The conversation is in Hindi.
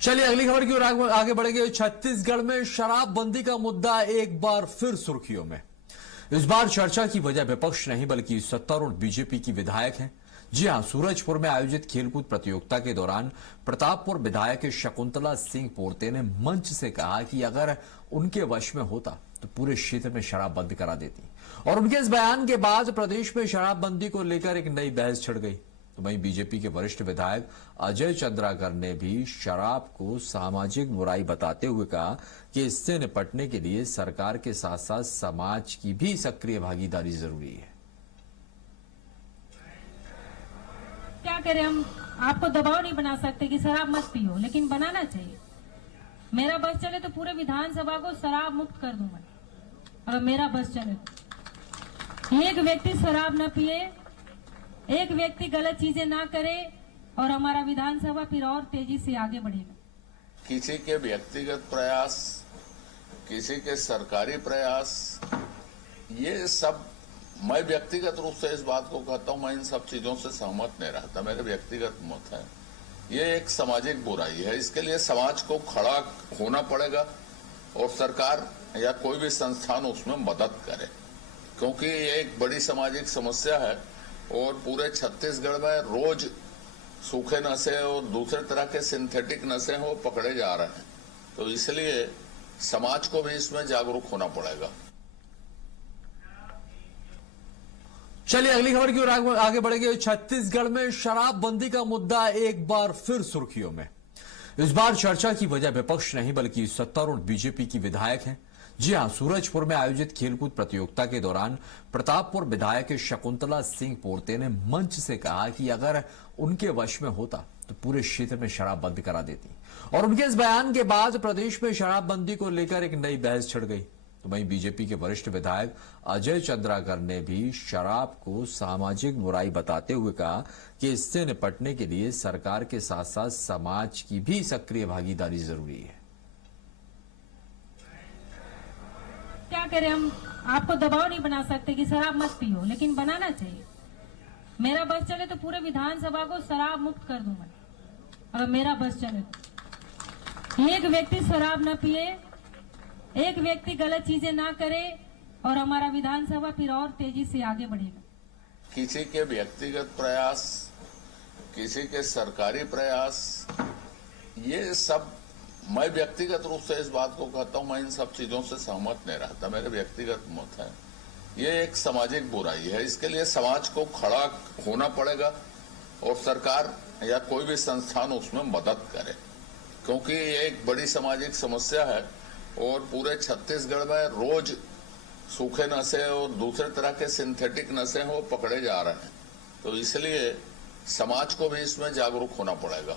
चलिए अगली खबर की ओर आगे बढ़ेंगे। छत्तीसगढ़ में शराबबंदी का मुद्दा एक बार फिर सुर्खियों में। इस बार चर्चा की वजह विपक्ष नहीं बल्कि सत्तारूढ़ बीजेपी की विधायक हैं। जी हां, सूरजपुर में आयोजित खेलकूद प्रतियोगिता के दौरान प्रतापपुर विधायक शकुंतला सिंह पोर्ते ने मंच से कहा कि अगर उनके वश में होता तो पूरे क्षेत्र में शराब बंद करा देती। और उनके इस बयान के बाद प्रदेश में शराबबंदी को लेकर एक नई बहस छिड़ गई। तो वहीं बीजेपी के वरिष्ठ विधायक अजय चंद्राकर ने भी शराब को सामाजिक बुराई बताते हुए कहा कि इससे निपटने के लिए सरकार के साथ साथ समाज की भी सक्रिय भागीदारी जरूरी है। क्या करें, हम आपको दबाव नहीं बना सकते कि शराब मत पियो, लेकिन बनाना चाहिए। मेरा बस चले तो पूरे विधानसभा को शराब मुक्त कर दूं मैं, अगर मेरा बस चले तो। एक व्यक्ति शराब न पिए, एक व्यक्ति गलत चीजें ना करे और हमारा विधानसभा फिर और तेजी से आगे बढ़ेगा। किसी के व्यक्तिगत प्रयास, किसी के सरकारी प्रयास, ये सब मैं व्यक्तिगत रूप से इस बात को कहता हूं, मैं इन सब चीजों से सहमत नहीं रहता। मेरे व्यक्तिगत मत है, ये एक सामाजिक बुराई है। इसके लिए समाज को खड़ा होना पड़ेगा और सरकार या कोई भी संस्थान उसमें मदद करे, क्योंकि ये एक बड़ी सामाजिक समस्या है और पूरे छत्तीसगढ़ में रोज सूखे नशे और दूसरे तरह के सिंथेटिक नशे वो पकड़े जा रहे हैं। तो इसलिए समाज को भी इसमें जागरूक होना पड़ेगा। चलिए अगली खबर की ओर आगे बढ़ेंगे। छत्तीसगढ़ में शराबबंदी का मुद्दा एक बार फिर सुर्खियों में। इस बार चर्चा की वजह विपक्ष नहीं बल्कि सत्तारूढ़ बीजेपी की विधायक हैं। जी हां, सूरजपुर में आयोजित खेलकूद प्रतियोगिता के दौरान प्रतापपुर विधायक शकुंतला सिंह पोर्ते ने मंच से कहा कि अगर उनके वश में होता तो पूरे क्षेत्र में शराब बंद करा देती। और उनके इस बयान के बाद प्रदेश में शराबबंदी को लेकर एक नई बहस छिड़ गई। तो वहीं बीजेपी के वरिष्ठ विधायक अजय चंद्राकर ने भी शराब को सामाजिक बुराई बताते हुए कहा कि इससे निपटने के लिए सरकार के साथ साथ समाज की भी सक्रिय भागीदारी जरूरी है। क्या करें, हम आपको दबाव नहीं बना सकते कि शराब मत पियो, लेकिन बनाना चाहिए। मेरा बस चले तो पूरे विधानसभा को शराब मुक्त कर दूं मैं, अगर मेरा बस चले तो। एक व्यक्ति शराब न पिए, एक व्यक्ति गलत चीजें ना करे और हमारा विधानसभा फिर और तेजी से आगे बढ़ेगा। किसी के व्यक्तिगत प्रयास, किसी के सरकारी प्रयास, ये सब मैं व्यक्तिगत रूप से इस बात को कहता हूं, मैं इन सब चीजों से सहमत नहीं रहता। मेरे व्यक्तिगत मत है, ये एक सामाजिक बुराई है। इसके लिए समाज को खड़ा होना पड़ेगा और सरकार या कोई भी संस्थान उसमें मदद करे, क्योंकि ये एक बड़ी सामाजिक समस्या है और पूरे छत्तीसगढ़ में रोज सूखे नशे और दूसरे तरह के सिंथेटिक नशे वो पकड़े जा रहे हैं। तो इसलिए समाज को भी इसमें जागरूक होना पड़ेगा।